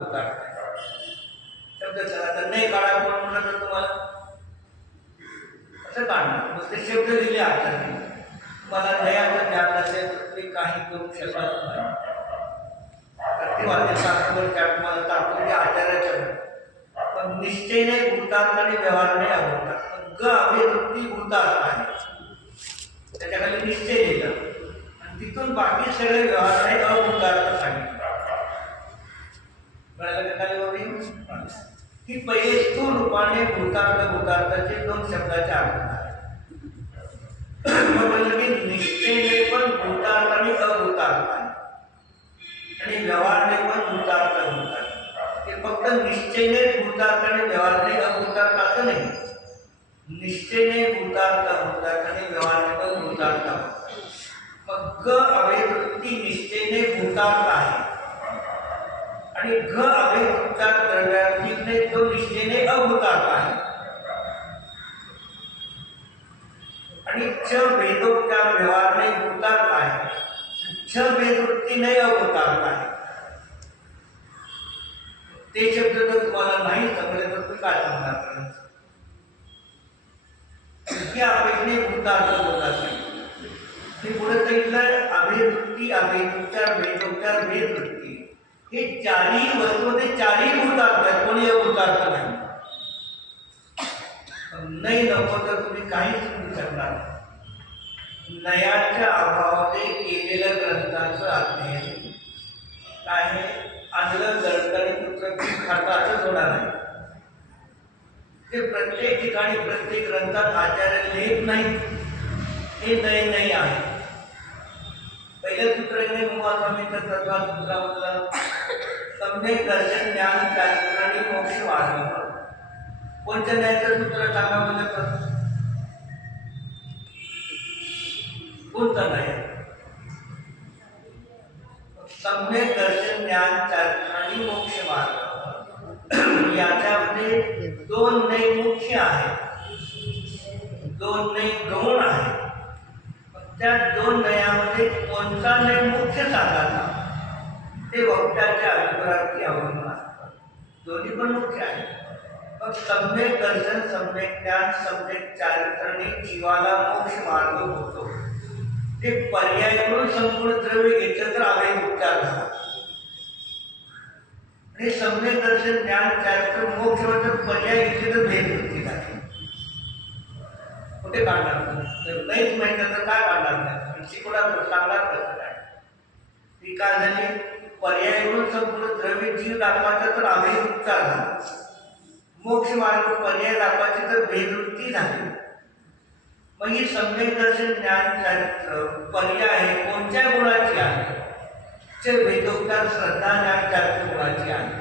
शब्द चला तर नाही काढा कोण म्हणलं तर तुम्हाला असं काढणार मग ते शब्द दिले आचार्य मला दयाचं ज्ञान नसेल तर ते काही करू शकत नाही प्रतिवाद्यशास्त्रावर त्या तुम्हाला तात्पर्य म्हणजे आचार्याच्या पण निश्चयने भूतार्थ आणि व्यवहाराने आवडतात पण ग अभिवृत्ती भूतार्थ आहे त्याच्याखाली निश्चय दिला आणि तिथून बाकी सगळे व्यवहाराने अभूतार्थ सांगितले की पहिले स्थूल रूपाने भूतार्थाचे दोन शब्दाचे अर्थ म्हणलं की निश्चयने पण भूतार्थ आणि अभूतार्थ आहे आणि व्यवहारने पण भूतार्थ होतात हे फक्त निश्चयने भूतार्थ आणि व्यवहारने अभूतार्थ असं नाही निश्चयने भूतार्थ होतात आणि व्यवहारने पण भूतार्थ होतात मग ग अभिवृत्ती निश्चयने भूतार्थ आहे आणि घ अभिवृत्तार्थ द्रव्यातीने तो निश्चयने अभूतार्थ आहे आणि च भेदोपचार व्यवहारने भूतार्थ आहे छ भेदवृत्तीने अभूतार्थ आहे ते शब्द जर तुम्हाला नाही समजले तर तुम्ही काय समजणार की अपेक्षेने भूतार्थ होतात ते पुढे सांगितलं अभिवृत्ती अभिवृत्तार भेदोपचार भेदवृत्ती हे चारही वस्तूमध्ये चारही भूतार्थ आहेत कोणी अभूतार्थ नाही नाही नको तर तुम्ही काहीच समजू शकणार नयाच्या अभावाने केलेल्या ग्रंथाचं अध्ययन काय आणलं गळकरी पुत्र खाता असंच होणार आहे ते प्रत्येक ठिकाणी प्रत्येक ग्रंथात आचार्य लिहित नाही हे नाही आहे पहिल्या सूत्राने मुळास्वामीच्या तत्वासूत्रामधलं सम्यक दर्शन ज्ञान चारित्र आणि मोक्ष मार्ग पंचन्यायचं सूत्र सांगा म्हणलं कोणतं नाही सम्यक दर्शन ज्ञान चारित्र आणि मोक्ष मार्ग याच्यामध्ये दोन नय मुख्य आहे दोन नय गौण आहे त्या दोन नयामध्ये कोणता नय मुख्य सांगायचा ते वक्त्याच्या अभिप्रायाची अवलंबून असतात दोन्ही पण मुख्य आहे मग सम्यक दर्शन सम्यक ज्ञान सम्यक चारित्रने जीवाला मोक्ष मार्ग होतो ते पर्याय करून संपूर्ण द्रव्य घेतलं तर अवैध उपचार झाला आणि सम्यक दर्शन ज्ञान चारित्र मोक्ष तर पर्याय घेतले तर भेदवृत्ती झाली कुठे काढणार तर नाहीच माहिती तर काय काढणार नाही शिकवणार सांगणार कसं काय ती काय झाली पर्याय करून संपूर्ण द्रव्य जीव दाखवायचा तर अवैध उपचार झाला मोक्ष मार्ग पर्याय दाखवायची तर भेदवृत्ती झाली मग ही सम्यक दर्शन ज्ञान चारित्र पर्याय कोणत्या गुणाची आहे ते भेदोपचार श्रद्धा ज्ञान चारित्र गुणाची आहे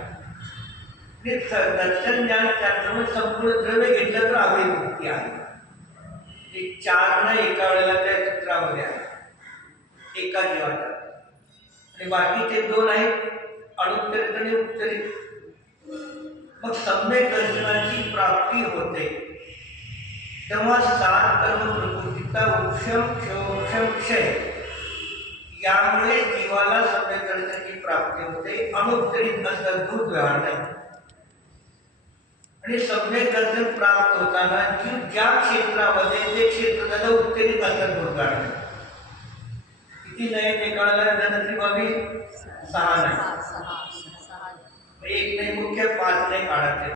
दर्शन ज्ञान चारित्र संपूर्ण द्रव्य घेतलं तर अवैध आहे हे चार न एका वेळेला त्या चित्रामध्ये आहे एका जीवाचा आणि बाकीचे दोन आहेत अनुत्तरित आणि उत्तरित मग सम्यक दर्शनाची प्राप्ती होते तेव्हा सात कर्म प्रकृतीचा उपशम क्षय यामुळे जीवाला सम्यक दर्शनाची प्राप्ती होते अनुत्तरित असं दूध व्यवहार नाही आणि सम्यक दर्शन प्राप्त होताना जीव ज्या क्षेत्रामध्ये ते क्षेत्र त्याला उत्तेजित असं दूध काढते किती नये ते कळायला धनश्री बाबी 6 नाही एक नाही मुख्य 5 नाही काढायचे